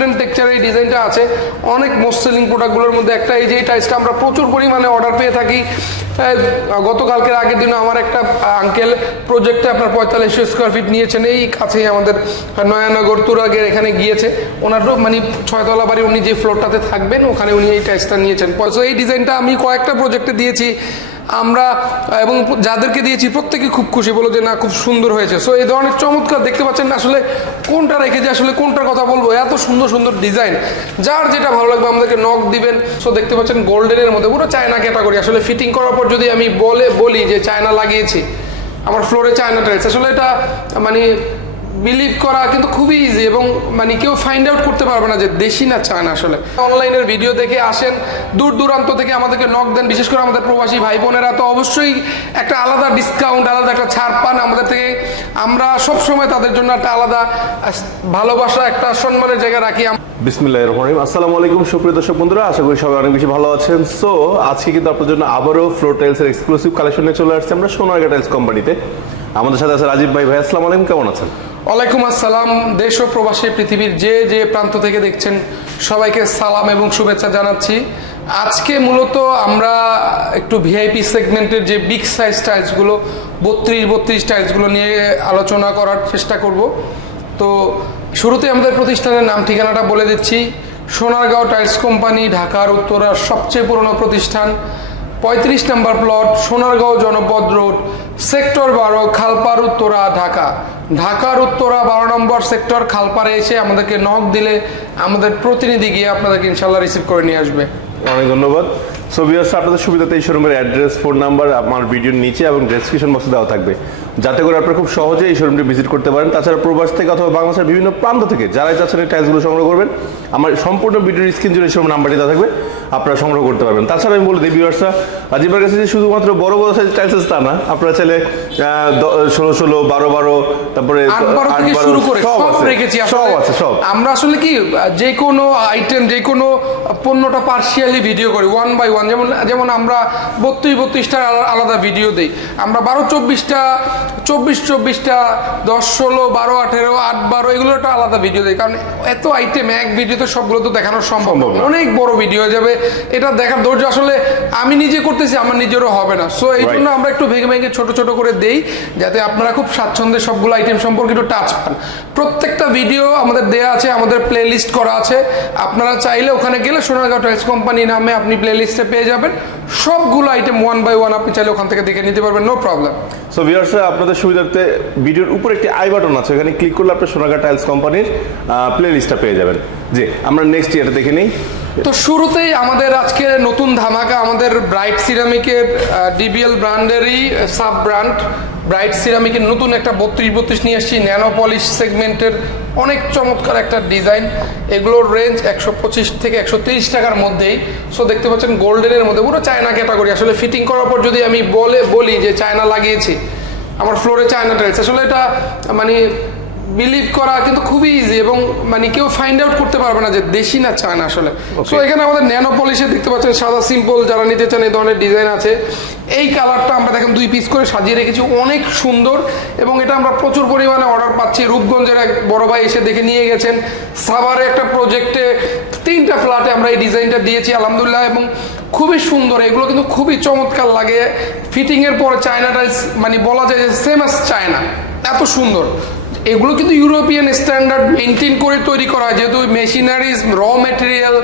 Wooden টেক্সচারের এই ডিজাইনটা আছে। অনেক মোস্ট সেলিং প্রোডাক্টগুলোর মধ্যে একটা। এই যে এই টাইসটা আমরা প্রচুর পরিমাণে অর্ডার পেয়ে থাকি। গতকালকের আগের দিনে আমার একটা আঙ্কেল প্রজেক্টে আপনার পঁয়তাল্লিশশো স্কোয়ার ফিট নিয়েছেন। এই কাছেই আমাদের নয়ানগর তুরাগের এখানে গিয়েছে। ওনারও মানে ছয়তলা বাড়ি, উনি যে ফ্লোরটাতে থাকবেন, ওখানে উনি এই টাইসটা নিয়েছেন। এই ডিজাইনটা আমি কয়েকটা প্রজেক্টে দিয়েছি। আমরা এবং যাদেরকে দিয়েছি প্রত্যেকে খুব খুশি, বলো যে না, খুব সুন্দর হয়েছে। সো এই ধরনের চমৎকার দেখতে পাচ্ছেন না, আসলে কোনটা রেখে যে আসলে কোনটার কথা বলব? এত সুন্দর সুন্দর ডিজাইন যার যেটা ভালো লাগবে, আমাদেরকে নক দিবেন। সো দেখতে পাচ্ছেন গোল্ডেনের মধ্যে পুরো চায়না ক্যাটাগরি আসলে ফিটিং করার পর যদি আমি বলে, বলি যে চায়না লাগিয়েছি, আমার ফ্লোরে চায়না টাইলস আসলে এটা মানে বিলিভ করা কিন্তু খুবই ইজি এবং মানে কেউ ফাইন্ড আউট করতে পারবে না যে দেশি না চায় না আসলে। অনলাইনের ভিডিও দেখে আসেন, দূর দূরান্ত থেকে আমাদেরকে নক দেন, বিশেষ করে আমাদের প্রবাসী ভাই বোনেরা তো অবশ্যই একটা আলাদা ডিসকাউন্ট আলাদা একটা ছাড় পান আমাদের থেকে। আমরা সব সময় তাদের জন্য একটা আলাদা ভালোবাসা, একটা সম্মানের জায়গা রাখি। বিসমিল্লাহ রহমান রহিম। আসসালামু আলাইকুম, সুপ্রিয় দর্শক বন্ধুরা। আশা করি সবাই অনেক বেশি ভালো আছেন। সো আজকে কিন্তু আপনার জন্য আবারও ফ্লোর টাইলসের এক্সক্লুসিভ কালেকশনে চলে আসছে আমরা সোনারগা টাইলস কোম্পানিতে আমাদের সাথে আছে রাজীব ভাই। ভাই, আসসালামু আলাইকুম। কেমন আছেন? ওয়ালাইকুম আসসালাম, দেশ ও প্রবাসী পৃথিবীর যে যে প্রান্ত থেকে দেখছেন, সবাইকে সালাম এবং শুভেচ্ছা জানাচ্ছি। আজকে মূলত আমরা একটু ভিআইপি সেগমেন্টের যে বিগ সাইজ টাইলসগুলো বত্রিশ বত্রিশ টাইলসগুলো নিয়ে আলোচনা করার চেষ্টা করব। তো শুরুতে আমাদের প্রতিষ্ঠানের নাম ঠিকানাটা বলে দিচ্ছি। সোনারগাঁও টাইলস কোম্পানি, ঢাকার উত্তরার সবচেয়ে পুরনো প্রতিষ্ঠান। পঁয়ত্রিশ নম্বর plot, Sonargaon Janapad road, sector বারো, খালপার উত্তরা, ঢাকা। ঢাকার উত্তরা বারো নম্বর সেক্টর, খালপারে এসে আমাদেরকে নক দিলে আমাদের প্রতিনিধি গিয়ে আপনাদেরকে ইনশাল্লাহ রিসিভ করে নিয়ে আসবে। অনেক ধন্যবাদ। সো ভিউয়ার্স আপনাদের সুবিধাতে এই শোরুমের অ্যাড্রেস ফোন নাম্বার আমার ভিডিওর নিচে এবং ডেসক্রিপশন বক্সে দেওয়া থাকবে। যাতে করে আপনারা খুব সহজে এই শোরুমটি ভিজিট করতে পারেন। তাছাড়া প্রবাস থেকে অথবা বাংলাদেশের বিভিন্ন প্রান্ত থেকে যারাই চাচ্ছেন এই টাইলসগুলো সংগ্রহ করবেন, আমার সম্পূর্ণ ভিডিওর স্ক্রিন জুড়ে এই শোরুম নাম্বারটি দেওয়া থাকবে। আপনারা সংগ্রহ করতে পারবেন। তাছাড়া আমি বলে দিই ভিউয়ার্সরা রাজীবের কাছে যে শুধুমাত্র বড় বড় সাইজ টাইলসেস তা না আপনারা চাইলে ষোলো ষোলো বারো বারো তারপরে শুরু করে সব রেখেছি সব আছে সব। আমরা আসলে কি যে কোনো আইটেম যে কোনো পণ্যটা পার্সিয়ালি ভিডিও করি ওয়ান বাই ওয়ান যেমন যেমন আমরা বত্রিশ বত্রিশটা আলাদা ভিডিও দিই। আমরা বারো চব্বিশটা চব্বিশ চব্বিশটা দশ ষোলো বারো আঠেরো আট বারো এগুলো একটা আলাদা ভিডিও দিই। কারণ এত আইটেম এক ভিডিওতে সবগুলো তো দেখানো সম্ভব সম্ভব অনেক বড় ভিডিও হয়ে যাবে। এটা দেখার ধৈর্য আসলে আমি নিজে করতেছি আমার নিজেরও হবে না। সো এই জন্য আমরা একটু ভেঙে ভেঙে ছোট ছোট করে দেই যাতে আপনারা খুব স্বাচ্ছন্দ্যে সবগুলো আইটেম সম্পর্কে একটু টাচ পান। প্রত্যেকটা ভিডিও আমাদের দেয়া আছে আমাদের প্লে লিস্ট করা আছে। আপনারা চাইলে ওখানে গেলে সোনারগাঁও টাইলস কোম্পানি নামে আপনি প্লে লিস্টে পেয়ে যাবেন। সবগুলো আইটেম ওয়ান বাই ওয়ান আপনি চাইলে ওখান থেকে দেখে নিতে পারবেন নো প্রবলেম সো ভিউয়ার্সরা আপনাদের সুবিধার্থে ভিডিওর উপর একটি আই বাটন আছে এখানে ক্লিক করলে আপনি সোনাগা টাইলস কোম্পানির প্লে লিস্টটা পেয়ে যাবেন। জি আমরা নেক্সট ইয়ারটা দেখে নিই। তো শুরুতেই আমাদের আজকে নতুন ধামাকা, আমাদের ব্রাইট সিরামিকের ডিবিএল ব্র্যান্ডেরই সাব ব্র্যান্ড ব্রাইট সিরামিকের নতুন একটা বত্রিশ বত্রিশ নিয়ে এসেছি ন্যানো পলিশ সেগমেন্টের অনেক চমৎকার একটা ডিজাইন। এগুলোর রেঞ্জ একশো পঁচিশ থেকে একশো তিরিশ টাকার মধ্যেই। সো দেখতে পাচ্ছেন গোল্ডেনের মধ্যে পুরো চায়না ক্যাটাগরি আসলে ফিটিং করার পর যদি আমি বলে, বলি যে চায়না লাগিয়েছি, আমার ফ্লোরে চায়না টাইলস আসলে এটা মানে বিলিভ করা কিন্তু খুবই ইজি এবং মানে কেউ ফাইন্ড আউট করতে পারবে না যে দেশি না চায় না আসলে সো এখানে আমাদের ন্যানো পলিশে দেখতে পাচ্ছেন সাদা সিম্পল যারা নিতে চান এই ধরনের ডিজাইন আছে। এই কালারটা আমরা দেখেন দুই পিস করে সাজিয়ে রেখেছি অনেক সুন্দর এবং এটা আমরা প্রচুর পরিমাণে অর্ডার পাচ্ছি। রূপগঞ্জের এক বড় ভাই এসে দেখে নিয়ে গেছেন। সাভারে একটা প্রজেক্টে তিনটা ফ্ল্যাটে আমরা এই ডিজাইনটা দিয়েছি আলহামদুলিল্লাহ এবং খুবই সুন্দর। এগুলো কিন্তু খুবই চমৎকার লাগে। ফিটিংয়ের পর চায়না টাইলস মানে বলা যায় যে সেম আস চায়না এত সুন্দর। এগুলো কিন্তু ইউরোপিয়ান স্ট্যান্ডার্ড মেনটেন করে তৈরি করা হয়। যেহেতু মেশিনারিজ, র মেটেরিয়াল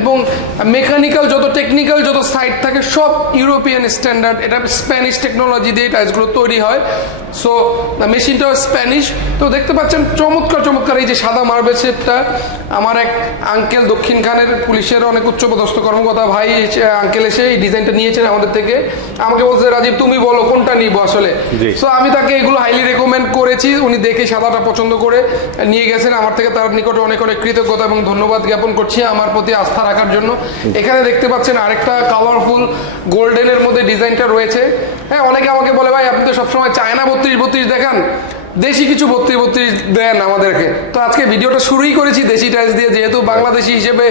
এবং মেকানিক্যাল যত টেকনিক্যাল যত সাইট থাকে, সব ইউরোপিয়ান স্ট্যান্ডার্ড। এটা স্প্যানিশ টেকনোলজি দিয়ে টাইলসগুলো তৈরি হয়। সো মেশিনটাও স্প্যানিশ তো দেখতে পাচ্ছেন চমৎকার চমৎকার এই যে সাদা মার্বেল সেটটা আমার এক আঙ্কেল দক্ষিণ খানের পুলিশের অনেক উচ্চপদস্থ কর্মকর্তা ভাই আঙ্কেল এসে এই ডিজাইনটা নিয়েছেন আমাদের থেকে। আমাকে বলছে রাজীব তুমি বলো কোনটা নিবো আসলে? সো আমি তাকে এগুলো হাইলি রেকমেন্ড করেছি। উনি দেখে সাদাটা পছন্দ করে নিয়ে গেছেন আমার থেকে। তার নিকটে অনেক অনেক কৃতজ্ঞতা এবং ধন্যবাদ জ্ঞাপন করছি আমার প্রতি আস্থা রাখার জন্য। এখানে দেখতে পাচ্ছেন আরেকটা কালারফুল গোল্ডেনের মধ্যে ডিজাইনটা রয়েছে। হ্যাঁ অনেকে আমাকে বলে ভাই আপনি তো সবসময় চায়না বত্রিশ বত্রিশ দেখান। দেশি কিছু বত্রিশ বত্রিশ দেন আমাদেরকে। তো আজকে ভিডিওটা শুরুই করেছি দেশি টাইলস দিয়ে যেহেতু বাংলাদেশি হিসেবে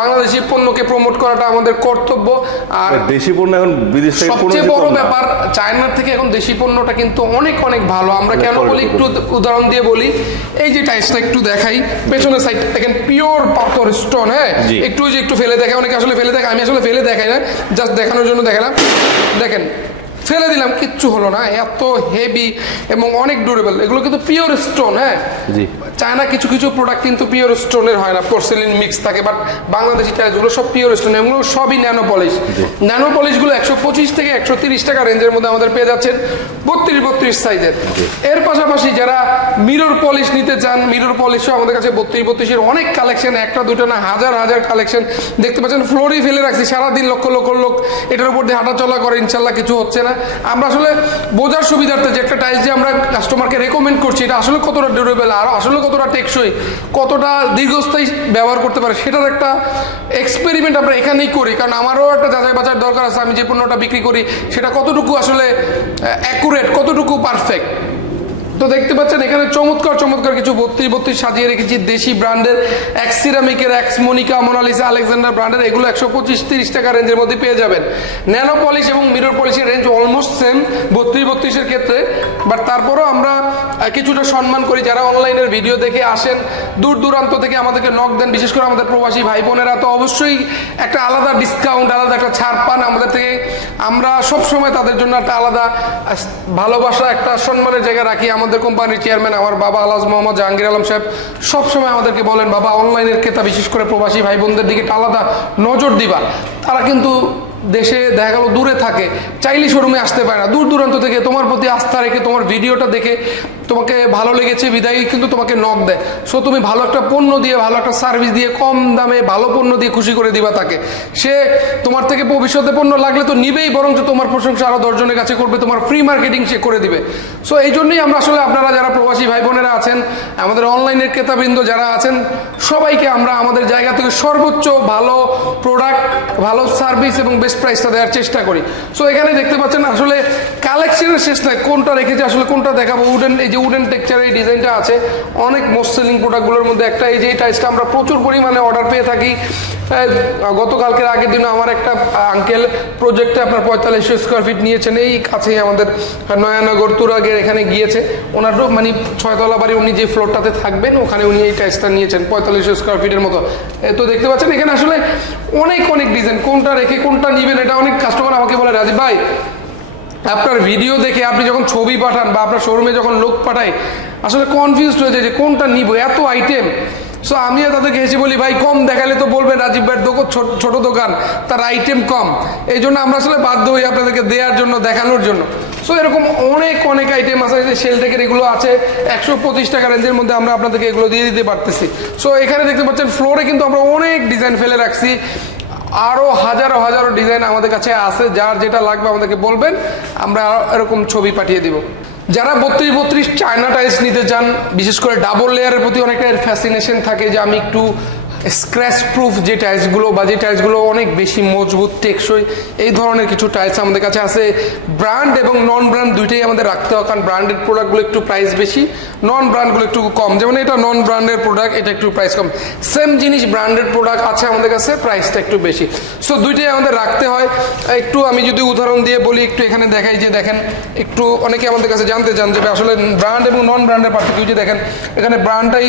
বাংলাদেশি পণ্যকে প্রমোট করাটা আমাদের কর্তব্য। আর দেশি পণ্য এখন বিদেশ থেকে সবচেয়ে বড় ব্যাপার চায়নার থেকে এখন দেশি পণ্যটা কিন্তু অনেক অনেক ভালো। আমরা কেন বলি একটু উদাহরণ দিয়ে বলি। এই যে টাইসটা একটু দেখাই পেছনের সাইড দেখেন পিওর পাথর স্টোন হ্যাঁ? একটু যে একটু ফেলে দেখে অনেকে আসলে ফেলে দেখে আমি আসলে ফেলে দেখাই না জাস্ট দেখানোর জন্য দেখালাম। দেখেন ফেলে দিলাম কিচ্ছু হলো না। এত হেভি এবং অনেক ডিউরেবল এগুলো কিন্তু পিওর স্টোন হ্যাঁ? জি। চায়না কিছু কিছু প্রোডাক্ট কিন্তু পিওর স্টোনের হয় না। পোর্সেলিন মিক্স থাকে বাট বাংলাদেশি টাইলসগুলো সব পিওর স্টোন এগুলো সবই ন্যানো পলিশ ন্যানো পলিশগুলো একশো পঁচিশ থেকে একশো তিরিশ টাকা রেঞ্জের মধ্যে আমাদের পেয়ে যাচ্ছেন বত্রিশ বত্রিশ সাইজের এর। পাশাপাশি যারা মিরর পলিশ নিতে চান মিরর পলিশও আমাদের কাছে বত্রিশ বত্রিশের অনেক কালেকশন একটা দুটো না হাজার হাজার কালেকশন দেখতে পাচ্ছেন ফ্লোরই ফেলে রাখছি সারাদিন লক্ষ লক্ষ লোক এটার উপর দিয়ে হাঁটাচলা করে ইনশাল্লাহ কিছু হচ্ছে না। আমরা আসলে বোঝার সুবিধার্থে যে একটা টাইলস যে আমরা কাস্টমারকে রেকমেন্ড করছি, এটা আসলে কতটা ডিউরেবল আর আসলে কতটা টেকসই, কতটা দীর্ঘস্থায়ী ব্যবহার করতে পারে, সেটার একটা এক্সপেরিমেন্ট আমরা এখানেই করি। কারণ আমারও একটা যাচাই বাজার দরকার আছে, আমি যে পণ্যটা বিক্রি করি, সেটা কতটুকু আসলে অ্যাকুরেট কতটুকু পারফেক্ট তো দেখতে পাচ্ছেন, এখানে চমৎকার চমৎকার কিছু বত্রিশ বত্রিশ সাজিয়ে রেখেছি দেশি ব্র্যান্ডের এক্স সিরামিকের এক্স মনিকা, মোনালিসা, আলেকজান্ডার ব্র্যান্ডের, এগুলো একশো পঁচিশ, তিরিশ টাকা রেঞ্জের মধ্যে পেয়ে যাবেন। ন্যানো পলিশ এবং মিরর পলিশের রেঞ্জ অলমোস্ট সেম বত্রিশ, বত্রিশের ক্ষেত্রে। বাট তারপরও আমরা কিছুটা সম্মান করি যারা অনলাইনের ভিডিও দেখে আসেন, দূর দূরান্ত থেকে আমাদেরকে নক দেন, বিশেষ করে আমাদের প্রবাসী ভাই বোনেরা। তো অবশ্যই একটা আলাদা ডিসকাউন্ট আলাদা একটা ছাড় পান আমাদের থেকে। আমরা সবসময় তাদের জন্য একটা আলাদা ভালোবাসা, একটা সম্মানের জায়গা রাখি আমাদের কোম্পানির চেয়ারম্যান, আমার বাবা আলাজ মোহাম্মদ জাহাঙ্গীর আলম সাহেব, সবসময় আমাদেরকে বলেন, বাবা, অনলাইনের ক্রেতা, বিশেষ করে প্রবাসী ভাই বোনদের দিকে আলাদা নজর দিবা। তারা কিন্তু দেশে, দেখা গেল, দূরে থাকে। চাইলে শোরুমে আসতে পারে না। দূর দূরান্ত থেকে তোমার প্রতি আস্থা রেখে তোমার ভিডিওটা দেখে তোমাকে ভালো লেগেছে, বিদায়, কিন্তু তোমাকে নক দেয়। সো তুমি ভালো একটা পণ্য দিয়ে, ভালো একটা সার্ভিস দিয়ে, কম দামে ভালো পণ্য দিয়ে খুশি করে দিবা তাকে। সে তোমার থেকে ভবিষ্যতে পণ্য লাগলে তো নিবেই, বরঞ্চ তোমার প্রশংসা আরও দশজনের কাছে করবে, তোমার ফ্রি মার্কেটিং সে করে দিবে। সো এই জন্যই আমরা আসলে আপনারা যারা প্রবাসী ভাই বোনেরা আছেন, আমাদের অনলাইনের ক্রেতাবৃন্দ যারা আছেন, সবাইকে আমরা আমাদের জায়গা থেকে সর্বোচ্চ ভালো প্রোডাক্ট ভালো সার্ভিস এবং বেস্ট প্রাইসটা দেওয়ার চেষ্টা করি। সো এখানে দেখতে পাচ্ছেন, আসলে কালেকশনের শেষ নাই, কোনটা রেখেছে, আসলে কোনটা দেখাবো উডেন এই যে উডেন টেক্সচারের এই ডিজাইনটা আছে। অনেক মোস্ট সেলিং প্রোডাক্টগুলোর মধ্যে একটা। এই যে এই টাইসটা আমরা প্রচুর পরিমাণে অর্ডার পেয়ে থাকি। গতকালকের আগের দিনে আমার একটা আঙ্কেল প্রজেক্টে আপনার পঁয়তাল্লিশশো স্কোয়ার ফিট নিয়েছেন। এই কাছেই আমাদের নয়ানগর তুরাগের এখানে গিয়েছে। ওনারও মানে ছয়তলা বাড়ি, উনি যে ফ্লোরটাতে থাকবেন, ওখানে উনি এই টাইসটা নিয়েছেন পঁয়তাল্লিশশো স্কোয়ার ফিটের মতো। তো দেখতে পাচ্ছেন, এখানে আসলে অনেক অনেক ডিজাইন কোনটা রেখে কোনটা নিবেন, এটা অনেক কাস্টমার আমাকে বলে, রাজীব ভাই আপনার ভিডিও দেখে আপনি যখন ছবি পাঠান বা আপনার শোরুমে যখন লোক পাঠায়, আসলে কনফিউজড হয়ে যায় যে কোনটা নিব, এত আইটেম সো আমিও তাদেরকে হেসে বলি, ভাই, কম দেখালে তো বলবেন রাজীব ভাইয়ের দোকান, ছোট- ছোট দোকান, তার আইটেম কম। এই জন্য আমরা আসলে বাধ্য হই আপনাদেরকে দেওয়ার জন্য, দেখানোর জন্য। সো এরকম অনেক অনেক আইটেম আছে যে সেল থেকে এগুলো আছে, একশো পঁচিশ টাকা রেঞ্জের মধ্যে আমরা আপনাদেরকে এগুলো দিয়ে দিতে পারতেছি। সো এখানে দেখতে পাচ্ছেন ফ্লোরে কিন্তু আমরা অনেক ডিজাইন ফেলে রাখছি। আরও হাজারো হাজারো ডিজাইন আমাদের কাছে আছে, যার যেটা লাগবে আমাদেরকে বলবেন, আমরা এরকম ছবি পাঠিয়ে দিব। যারা বত্রিশ বত্রিশ চায়না টাইলস নিতে চান, বিশেষ করে ডাবল লেয়ারের প্রতি অনেকটা ফ্যাসিনেশন থাকে যে আমি একটু স্ক্র্যাচ প্রুফ যে টাইলসগুলো বা যে টাইলসগুলো অনেক বেশি মজবুত টেকসই এই ধরনের কিছু টাইলস আমাদের কাছে আছে। ব্র্যান্ড এবং নন ব্র্যান্ড দুইটাই আমাদের রাখতে হয় কারণ ব্র্যান্ডেড প্রোডাক্টগুলো একটু প্রাইস বেশি নন ব্র্যান্ডগুলো একটু কম। যেমন এটা নন ব্র্যান্ডের প্রোডাক্ট এটা একটু প্রাইস কম। সেম জিনিস ব্র্যান্ডেড প্রোডাক্ট আছে আমাদের কাছে প্রাইসটা একটু বেশি। সো দুইটাই আমাদের রাখতে হয়। একটু আমি যদি উদাহরণ দিয়ে বলি একটু এখানে দেখাই যে দেখেন একটু অনেকে আমাদের কাছে জানতে চান যে আসলে ব্র্যান্ড এবং নন ব্র্যান্ডের পার্থক্য যে দেখেন এখানে ব্র্যান্ডটাই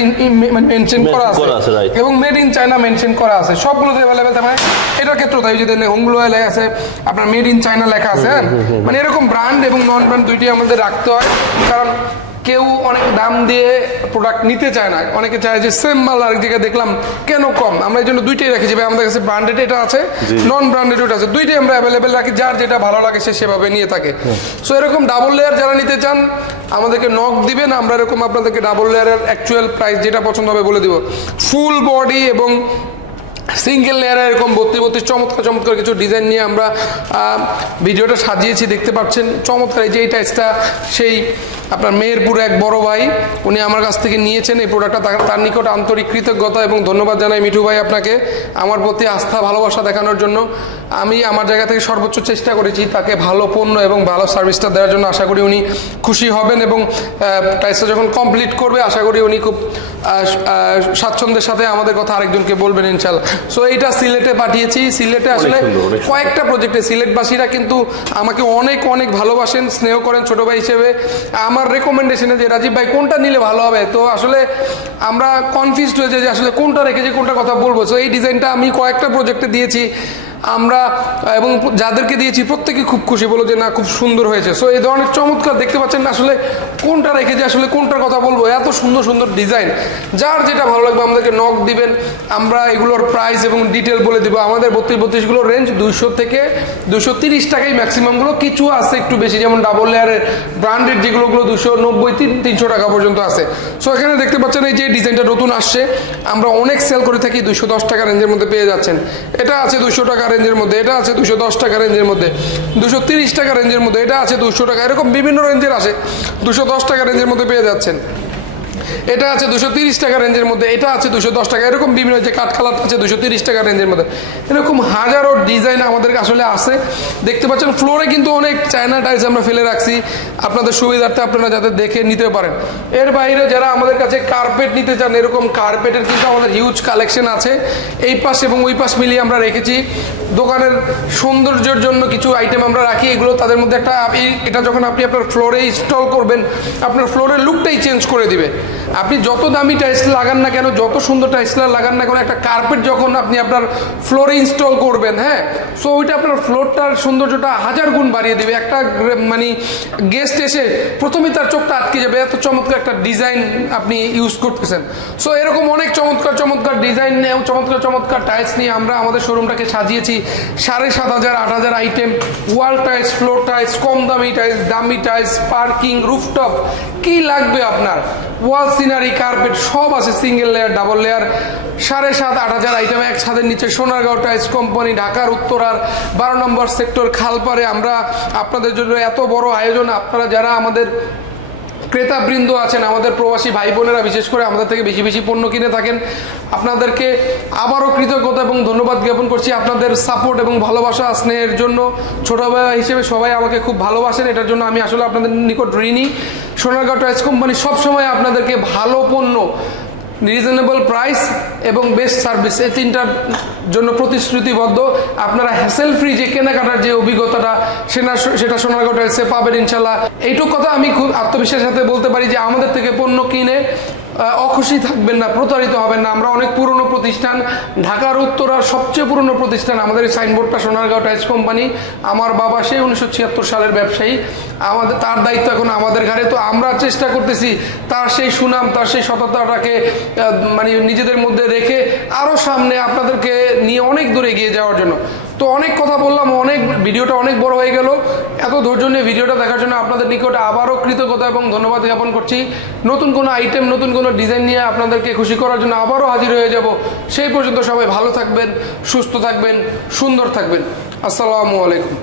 মেনশন করা আছে। এবং মেড ইন চায়না মেনশন করা আছে সবগুলোতে অ্যাভেলেবেল থাকে। এটার ক্ষেত্রে তাই যদি হোমগুলো লেখা আছে আপনার মেড ইন চায়না লেখা আছে হ্যাঁ? মানে এরকম ব্র্যান্ড এবং নন ব্র্যান্ড দুইটি আমাদের রাখতে হয়। কারণ কেউ অনেক দাম দিয়ে প্রোডাক্ট নিতে চায় না। অনেকে চায় যে সেম মাল আরেক জায়গায় দেখলাম কেন কম? আমরা এই জন্য দুইটাই রাখি ভাই। আমাদের কাছে ব্র্যান্ডেড এটা আছে নন ব্র্যান্ডেড ওটা আছে। দুইটাই আমরা অ্যাভেলেবেল রাখি যার যেটা ভালো লাগে সে সেভাবে নিয়ে থাকে। সো এরকম ডাবল লেয়ার যারা নিতে চান আমাদেরকে নক দিবেন। আমরা এরকম আপনাদেরকে ডাবল লেয়ারের অ্যাকচুয়াল প্রাইস যেটা পছন্দ হবে বলে দিব। ফুল বডি এবং সিঙ্গেল লেয়ারে এরকম বত্রিশ বত্রিশ চমৎকার চমৎকার কিছু ডিজাইন নিয়ে আমরা ভিডিওটা সাজিয়েছি, দেখতে পাচ্ছেন। চমৎকার, এই যে এই টাইসটা, সেই আপনার মেহেরপুর এক বড় ভাই, উনি আমার কাছ থেকে নিয়েছেন এই প্রোডাক্টটা তার- নিকট আন্তরিক কৃতজ্ঞতা এবং ধন্যবাদ জানাই মিঠু ভাই আপনাকে, আমার প্রতি আস্থা, ভালোবাসা দেখানোর জন্য। আমি আমার জায়গা থেকে সর্বোচ্চ চেষ্টা করেছি তাকে ভালো পণ্য এবং ভালো সার্ভিসটা দেওয়ার জন্য। আশা করি উনি খুশি হবেন এবং টাইসটা যখন কমপ্লিট করবে, আশা করি উনি খুব স্বাচ্ছন্দ্যের সাথে আমাদের কথা আরেকজনকে বলবেন ইনশাল্লাহ। সো এইটা সিলেটে পাঠিয়েছি। সিলেটে আসলে। কয়েকটা প্রজেক্টে সিলেটবাসীরা কিন্তু আমাকে অনেক অনেক ভালোবাসেন স্নেহ করেন ছোট ভাই হিসেবে। আমার রেকমেন্ডেশনে যে রাজীব ভাই কোনটা নিলে ভালো হবে? তো আসলে আমরা কনফিউজড হয়েছে যে আসলে কোনটা রেখেছি কোনটা কথা বলব। সো এই ডিজাইনটা আমি কয়েকটা প্রজেক্টে দিয়েছি। আমরা, এবং যাদেরকে দিয়েছি প্রত্যেকে খুব খুশি, বলো যে না, খুব সুন্দর হয়েছে। সো এই ধরনের চমৎকার দেখতে পাচ্ছেন আসলে কোনটা রেখে যে আসলে কোনটার কথা বলব। এত সুন্দর সুন্দর ডিজাইন যার যেটা ভালো লাগবে আমাদেরকে নক দিবেন। আমরা এগুলোর প্রাইস এবং ডিটেল বলে দিব। আমাদের বত্রিশ বত্রিশগুলোর রেঞ্জ দুইশো থেকে দুশো তিরিশ টাকাই ম্যাক্সিমামগুলো কিছু আছে একটু বেশি, যেমন ডাবল লেয়ারের ব্র্যান্ডেড যেগুলোগুলো দুশো নব্বই, তিন, তিনশো টাকা পর্যন্ত আছে। সো এখানে দেখতে পাচ্ছেন এই যে ডিজাইনটা নতুন আসছে। আমরা অনেক সেল করে থাকি দুশো দশ টাকা রেঞ্জের মধ্যে পেয়ে যাচ্ছেন। এটা আছে দুশো টাকা রেঞ্জের মধ্যে, এটা আছে দুশো দশ টাকা রেঞ্জের মধ্যে, দুশো তিরিশ টাকা রেঞ্জের মধ্যে, এটা আছে দুশো টাকা, এরকম বিভিন্ন রেঞ্জের আছে দুশো দশ টাকা রেঞ্জের মধ্যে পেয়ে যাচ্ছেন। এটা আছে দুশো তিরিশ টাকা রেঞ্জের মধ্যে, এটা আছে দুশো দশ টাকা। এরকম বিভিন্ন যে কাঠ কালার আছে দুশো তিরিশ টাকা রেঞ্জের মধ্যে। এরকম হাজারো ডিজাইন আমাদের আসলে আছে। দেখতে পাচ্ছেন, ফ্লোরে কিন্তু অনেক চায়না টাইলস আমরা ফেলে রাখছি। আপনাদের সুবিধার্থে আপনারা যাতে দেখে নিতে পারেন। এর বাইরে যারা আমাদের কাছে কার্পেট নিতে চান, এরকম কার্পেটের কিন্তু আমাদের হিউজ কালেকশন আছে। এই পাশ এবং ওই পাশ মিলিয়ে আমরা রেখেছি। দোকানের সৌন্দর্যের জন্য কিছু আইটেম আমরা রাখি। এগুলো তাদের মধ্যে একটা এটা যখন আপনি আপনার ফ্লোরে ইনস্টল করবেন, আপনার ফ্লোরের লুকটাই চেঞ্জ করে দিবে। আপনি যত দামি টাইলস লাগান না কেন, যত সুন্দর টাইলস লাগান না কেন, একটা কার্পেট যখন আপনি আপনার ফ্লোরে ইনস্টল করবেন হ্যাঁ? সো ওইটা আপনার ফ্লোরটার সৌন্দর্যটা হাজার গুণ বাড়িয়ে দেবে। একটা মানে গেস্ট এসে প্রথমে তার চোখটা আটকে যাবে। এত চমৎকার একটা ডিজাইন আপনি ইউজ করতেছেন। সো এরকম অনেক চমৎকার চমৎকার ডিজাইন নিয়ে, চমৎকার চমৎকার টাইলস নিয়ে আমরা আমাদের শোরুমটাকে সাজিয়েছি। সাড়ে সাত হাজার, আট হাজার item wall tiles floor tiles কম দামি টাইলস দামি টাইলস পার্কিং রুফটপ কি লাগবে আপনার? ওয়াল সিনারি, কার্পেট, সব আছে সিঙ্গেল লেয়ার ডাবল লেয়ার সাড়ে সাত, আট হাজার আইটেম এক ছাদের নিচে সোনারগাঁও টাইস কোম্পানি ঢাকার উত্তরার বারো নম্বর সেক্টর খালপারে আমরা আপনাদের জন্য এত বড় আয়োজন, আপনারা যারা আমাদের ক্রেতাবৃন্দ আছেন, আমাদের প্রবাসী ভাই বোনেরা বিশেষ করে আমাদের থেকে বেশি বেশি পণ্য কিনে থাকেন। আপনাদেরকে আবারও কৃতজ্ঞতা এবং ধন্যবাদ জ্ঞাপন করছি আপনাদের সাপোর্ট এবং ভালোবাসা, স্নেহের জন্য। ছোট ভাই হিসেবে সবাই আমাকে খুব ভালোবাসেন, এটার জন্য আমি আসলে আপনাদের নিকট ঋণী। সোনারগাঁও টয়েস কোম্পানি সবসময় আপনাদেরকে ভালো পণ্য রিজনেবল প্রাইস এবং বেস্ট সার্ভিস এই তিনটার জন্য প্রতিশ্রুতিবদ্ধ। আপনারা হ্যাসেল ফ্রি যে কেনাকাটার যে অভিজ্ঞতাটা, সেটা সেটা সোনারগাঁও টাইলসে পাবেন ইনশাল্লাহ এইটুক কথা আমি খুব আত্মবিশ্বাসের সাথে বলতে পারি যে আমাদের থেকে পণ্য কিনে অখুশি থাকবেন না, প্রতারিত হবেন না। আমরা অনেক পুরনো প্রতিষ্ঠান, ঢাকার উত্তরার সবচেয়ে পুরনো প্রতিষ্ঠান, আমাদের এই সাইনবোর্ডটা সোনারগাঁও টাইলস কোম্পানি, আমার বাবা সেই উনিশশো ছিয়াত্তর সালের ব্যবসায়ী। আমাদের, তার দায়িত্ব এখন আমাদের ঘাড়ে। তো আমরা চেষ্টা করতেছি তার সেই সুনাম, তার সেই সততাটাকে মানে নিজেদের মধ্যে রেখে আরও সামনে আপনাদেরকে নিয়ে অনেক দূরে এগিয়ে যাওয়ার জন্য। তো অনেক কথা বললাম, অনেক ভিডিওটা অনেক বড় হয়ে গেল। এত ধৈর্য নিয়ে ভিডিওটা দেখার জন্য আপনাদের নিকট আবারও কৃতজ্ঞতা এবং ধন্যবাদ জ্ঞাপন করছি। নতুন কোনো আইটেম নতুন কোনো ডিজাইন নিয়ে আপনাদেরকে খুশি করার জন্য আবারও হাজির হয়ে যাব। সেই পর্যন্ত সবাই ভালো থাকবেন, সুস্থ থাকবেন, সুন্দর থাকবেন। আসসালামু আলাইকুম।